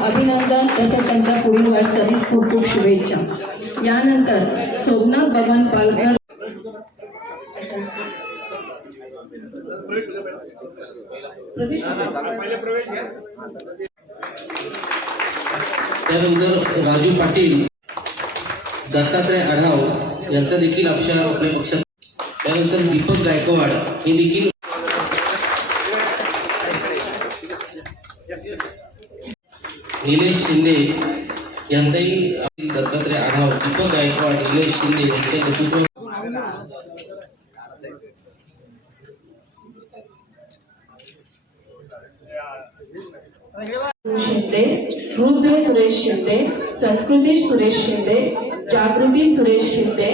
अभिनंदन तसंच त्यांच्या पुढील वाटचालीस खूप खूप शुभेच्छा. यानंतर सोमनाथ भगवान पालकर त्यानंतर राजू पाटील दत्तात्रय आढाव यांचा देखील अक्षा आपल्या पक्षात त्यानंतर दीपक गायकवाड हे देखील निलेश शिंदे यांचाही दत्तात्रय आढाव. दीपक गायकवाड निलेश शिंदे यांच्या नेतृत्व शिंदे रुद्र सुरेश शिंदे संस्कृती सुरेश शिंदे जागृती सुरेश शिंदे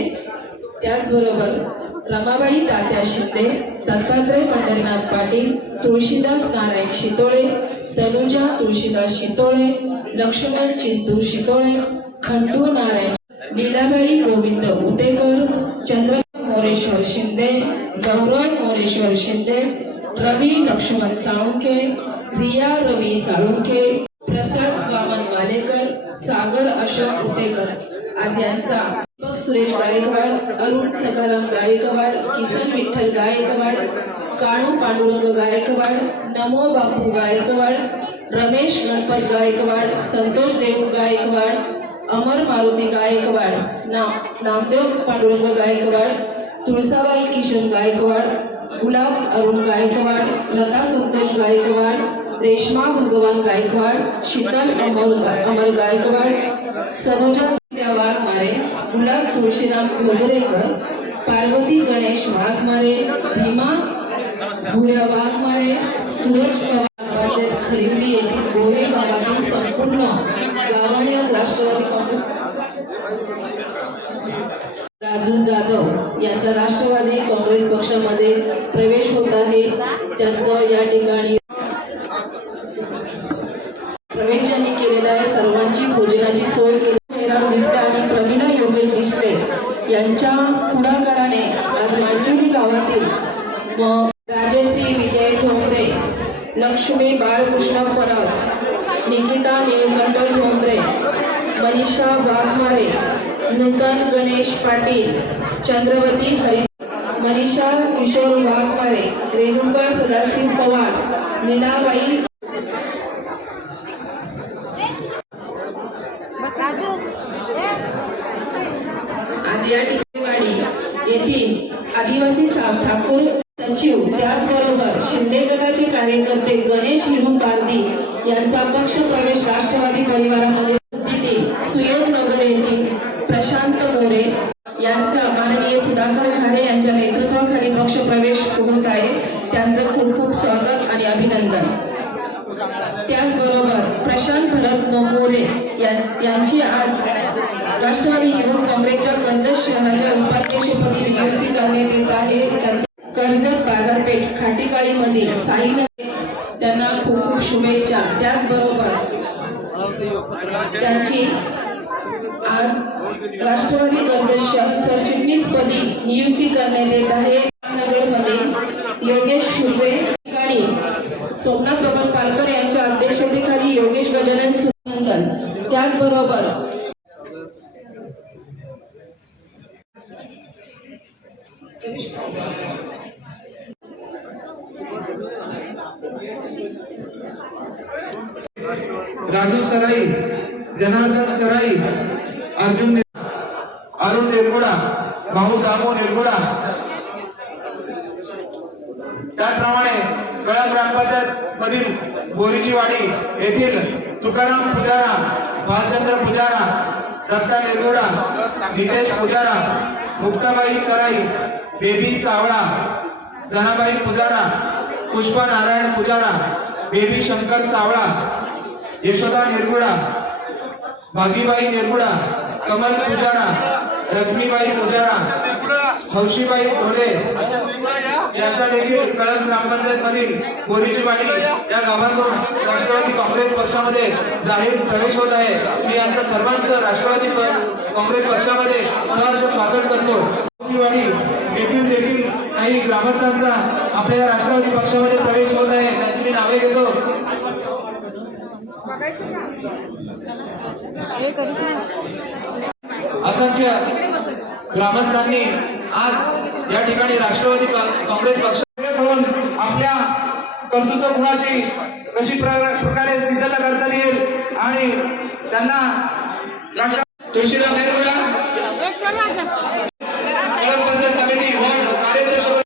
त्याचबरोबर रमाबाई तात्या शिंदे दत्तात्रय पंढरीनाथ पाटील तुळशीदास नारायण शितोळे तनुजा तुळशीदास शितोळे लक्ष्मण चिंतू शितोळे खंडू नारायण लीलाबाई गोविंद उतेकर चंद्र मोरेश्वर शिंदे गौरव मोरेश्वर शिंदे रवी लक्ष्मण साळुंखे रिया रवी साळुंखे प्रसाद वामन वालेकर सागर अशोक उतेकर आज यांचा दीपक सुरेश गायकवाड अरुण सकाराम गायकवाड किसन विठ्ठल गायकवाड काणू पांडुरंग गायकवाड नमो बापू गायकवाड रमेश गणपत गायकवाड संतोष देव गायकवाड अमर मारुती गायकवाड ना नामदेव पांडुरंग गायकवाड तुळसाबाई किशन गायकवाड गुलाब अरुण गायकवाड लता संतोष गायकवाड रेश्मा भगवान गायकवाड शीतल अमर अमर गायकवाड सरोजा विद्या वाघमारे गुलाब तुळशीराम घोगरेकर पार्वती गणेश वाघमारे भीमा भुऱ्या वाघमारे सूरज पवार गोहे संपूर्ण गावाने आज राष्ट्रवादी काँग्रेस राजू जाधव यांचा राष्ट्रवादी काँग्रेस पक्षामध्ये प्रवेश होत आहे. त्यांचं या ठिकाणी प्रवेश यांनी केलेला आहे सर्वांची भोजनाची सोय केली. जयराम दिसते आणि प्रवीणा योगेश दिसते यांच्या पुढाकाराने आज मांडवली गावातील राजश्री विजय ठोंबरे लक्ष्मी बाळकृष्ण परब निकिता निळकंठ ठोंबरे मनीषा वाघमारे नूतन गणेश पाटील चंद्रवती हरी मनीषा किशोर वाघमारे रेणुका सदाशिव पवार लीलाबाई आज या ठिकाणी येथील आदिवासी साहेब ठाकूर सचिव त्याचबरोबर शिंदे गटाचे कार्यकर्ते गणेश हिरू पारदी यांचा पक्ष प्रवेश राष्ट्रवादी परिवारामध्ये सुयोग नगर येथील प्रशांत मोरे यांचा माननीय सुधाकर खारे यांच्या नेतृत्वाखाली पक्ष प्रवेश होत आहे. त्यांचं खूप खूप स्वागत आणि अभिनंदन. त्याचबरोबर प्रशांत भरत मोरे यांची आज राष्ट्रवादी युवक काँग्रेसच्या कंजत शहराच्या उपाध्यक्षपदी नियुक्ती करण्यात येत आहे. कर्जत बाजारपेठ खाटीकाळीमध्ये साईनगर त्यांना खूप खूप शुभेच्छा. त्याचबरोबर त्यांची आज राष्ट्रवादी कर्जत शहर सरचिटणीसपदी नियुक्ती करण्यात येत आहे. नगरमध्ये योगेश शुभे ठिकाणी सोमनाथ बबन पालकर यांच्या अध्यक्षतेखाली योगेश गजानन सुनंदन त्याचबरोबर राजू सराई जनार्दन सराई अर्जुन अरुण निरगुडा भाऊ दामो निरगुडा त्याचप्रमाणे कळा ग्रामपंचायत मधील बोरीची वाडी येथील तुकाराम पुजारा भालचंद्र पुजारा दत्ता निरगुडा नितेश पुजारा मुक्ताबाई सराई बेबी सावळा जनाबाई पुजारा पुष्पा नारायण पुजारा बेबी शंकर सावळा यशोदा निरगुडा भागीबाई निरगुडा कमल पुजारा रश्मीबाई पुजारा हौशीबाई ढोले यांचा देखील कळंब ग्रामपंचायत मधील बोरीचीवाडी या गावातून राष्ट्रवादी काँग्रेस पक्षामध्ये जाहीर प्रवेश होत आहे. मी यांचं सर्वांचं राष्ट्रवादी काँग्रेस पक्षामध्ये सहर्ष स्वागत करतो. येथील देखील काही ग्रामस्थांचा आपल्या राष्ट्रवादी पक्षामध्ये प्रवेश होत आहे. त्यांची मी नावे घेतो. असंख्य ग्रामस्थांनी आज या ठिकाणी राष्ट्रवादी काँग्रेस पक्ष होऊन आपल्या कर्तृत्व गुणाची कशी प्र- प्रकारे सिद्धता करता येईल आणि त्यांना राष्ट्र तुळशीराम नेहरूला एक चल ना